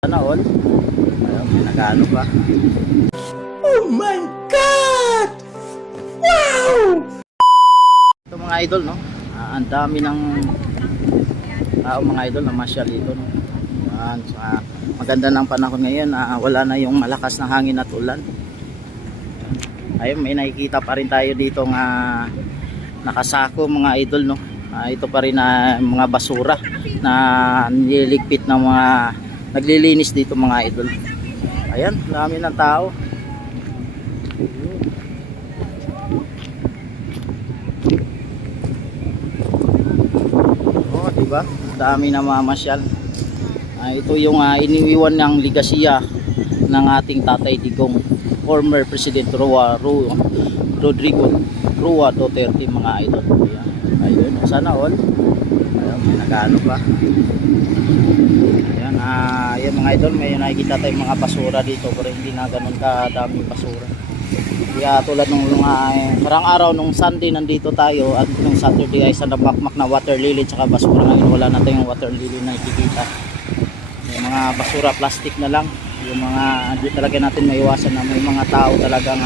Sana all. Ayun, may nag-ano pa. Oh my God! Wow! Ito mga idol, no? Ang dami ng tao mga idol na masyal dito, no? Yan, maganda ng panahon ngayon, wala na yung malakas na hangin at ulan. Ayun, may nakikita pa rin tayo dito nga nakasako mga idol, no? Ito pa rin na mga basura na niligpit ng mga naglilinis dito mga idol. Ayan, dami ng tao. Oh, diba? Dami na mamasyal. Ito yung iniwiwan ng ligasiya ng ating Tatay Digong, former President Rodrigo Roa Duterte mga idol. Ayan. Ayun, sana all. Ayun, may nag-ano pa. Ayan, ayan mga idol, may nakikita tayong mga basura dito pero hindi na ganun kadaming basura. Kaya tulad nung karang araw nung Sunday nandito tayo at nung Saturday ay sa nabakmak na water lily tsaka basura. Ngayon wala na tayong water lily na nakikita. Yung mga basura plastic na lang, yung mga hindi talaga natin maiwasan na may mga tao talagang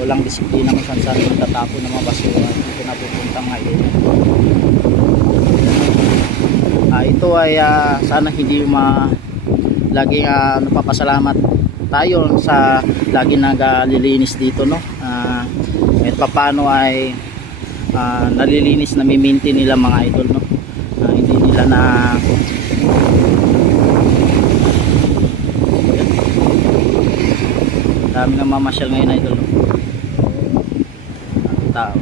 walang disiplina kung saan natatapon ng mga basura dito na pupunta ngayon. Ito ay sana hindi laging napapasalamat tayo sa lagi naglilinis dito, no? Kahit paano ay nalilinis, nami-maintain nila mga idol, no? Hindi nila na dami na mamasyal ngayon idol, no? Tao.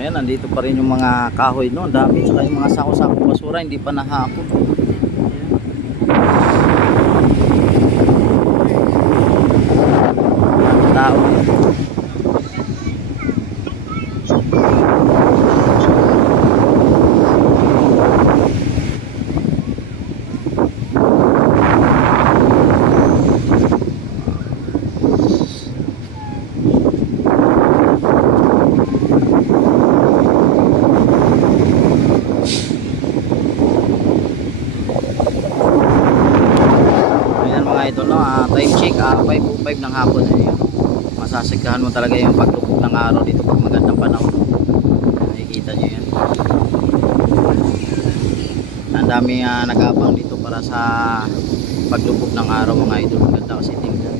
Ayan, nandito pa rin yung mga kahoy, no? Ang dami, saka yung mga sako-sako basura hindi pa nahakot. Ayan, tao. Ito, no, time check 5:05 ng hapon. Ayun, masasagdahan mo talaga yung paglubog ng araw dito pag magandang panahon. Nakikita nyo yan, ang dami nag-aabang dito para sa paglubog ng araw mga idol. Maganda kasi tingnan.